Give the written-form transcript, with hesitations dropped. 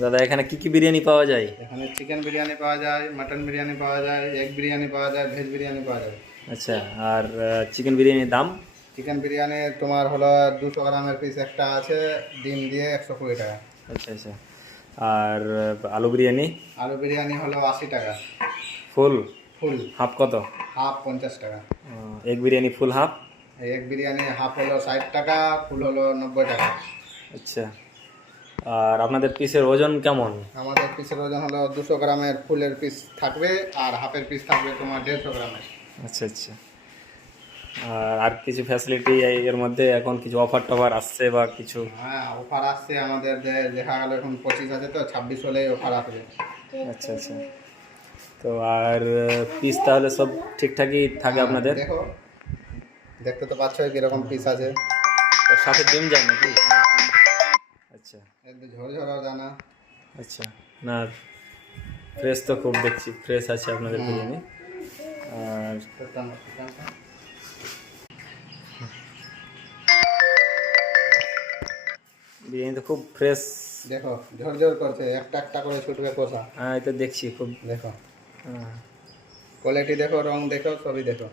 দাদা এখানে কি কি বিরিয়ানি পাওয়া যায়? এখানে চিকেন বিরিয়ানি পাওয়া যায়, মাটন বিরিয়ানি পাওয়া যায়, এগ বিরিয়ানি পাওয়া যায়, ভেজ বিরিয়ানি পাওয়া যায়। আচ্ছা, আর চিকেন বিরিয়ানির দাম? চিকেন বিরিয়ানি তোমার হলো 200 গ্রামের পিস একটা আছে, ডিম দিয়ে 120 টাকা। আচ্ছা আচ্ছা। আর আলু বিরিয়ানি? আলু বিরিয়ানি হলো 80 টাকা। ফুল? ফুল হাফ কত? হাফ 50 টাকা। এগ বিরিয়ানি ফুল হাফ? এগ বিরিয়ানি হাফ হলো 60 টাকা, ফুল হলো 90 টাকা। আচ্ছা, আর আপনাদের পিসের ওজন কেমন? আমাদের পিসের ওজন হলো 200 গ্রামের ফুলের পিস থাকবে, আর হাফের পিস থাকবে তোমার 150 গ্রামের। আচ্ছা আচ্ছা। আর কিছু ফ্যাসিলিটি এর মধ্যে এখন কিছু অফার টফার আসছে বা কিছু? হ্যাঁ, অফার আসছে আমাদের, দেখা গেল এখন 25 আছে তো 26 হলেই অফার আসবে। আচ্ছা আচ্ছা। তো আর পিস তাহলে সব ঠিকঠাকই থাকে আপনাদের? দেখো, দেখতে তো পাচ্ছই কিরকম পিস আছে। ওর সাথে ডিম যায় নাকি? আচ্ছা একদম ঝরঝরা দানা। আচ্ছা, না ফ্রেশ তো খুব দেখছি, ফ্রেশ আছে আপনাদের বিরিয়ানি। আর বিরিয়ানি তো খুব ফ্রেশ। দেখো ঝরঝর করছে, একটা একটা করে ছুটবে কষা। হ্যাঁ, এটা দেখছি খুব। দেখো হ্যাঁ। কোয়ালিটি দেখো, রং দেখো, সবই দেখো।